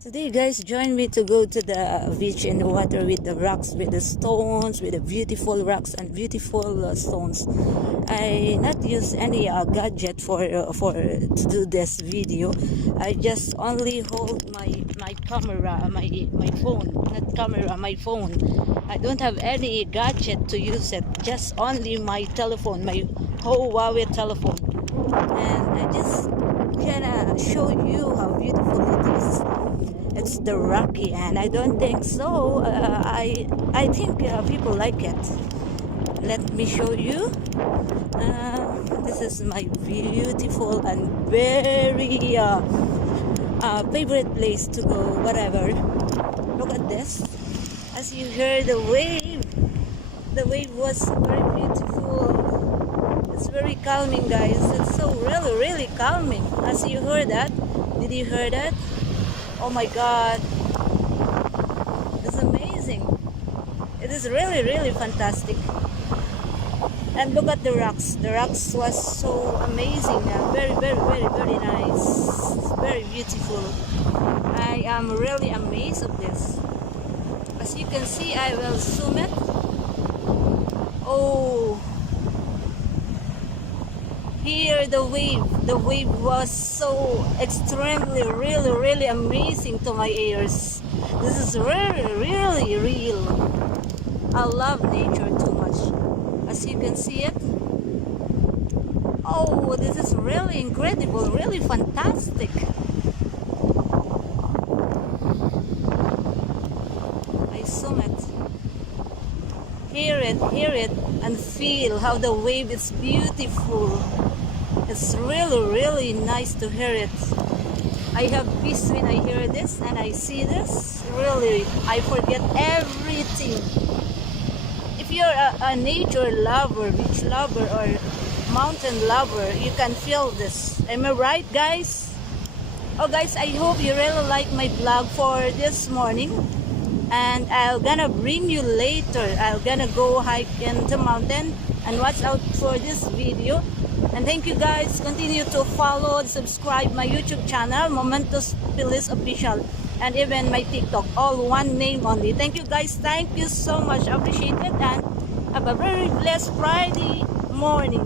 Today, guys, join me to go to the beach in the water with the rocks, with the stones, with the beautiful rocks and beautiful stones. I not use any gadget for to do this video. I just only hold my camera, my phone, not camera, my phone. I don't have any gadget to use it. Just only my telephone, my Huawei telephone, and I just gonna show you how beautiful it is. It's the Rocky, and I don't think so. I think people like it. Let me show you. This is my beautiful and very favorite place to go. Whatever. Look at this. As you hear the wave was very beautiful. It's very calming, guys. It's so really calming. As you heard that, did you hear that? Oh my God, it's amazing. It is really fantastic. And look at the rocks. The rocks was so amazing. Very nice. It's very beautiful. I am really amazed of this. As you can see, I will zoom it. Oh, here the wave was so extremely really amazing to my ears. This is really real. I love nature too much. As you can see it. Oh, this is really incredible, really fantastic. I zoom it. Hear it and feel how the wave is beautiful. It's really nice to hear it. I have peace when I hear this and I see this. Really, I forget everything. If you're a nature lover, beach lover, or mountain lover, you can feel this. Am I right, guys? Oh, guys, I hope you really like my vlog for this morning. And I'm gonna bring you later. I'm gonna go hike in the mountain and watch out for this video. And thank you, guys. Continue to follow and subscribe my YouTube channel, Momentos Phyllis Official, and even my TikTok, all one name only. Thank you, guys. Thank you so much. Appreciate it, and have a very blessed Friday morning.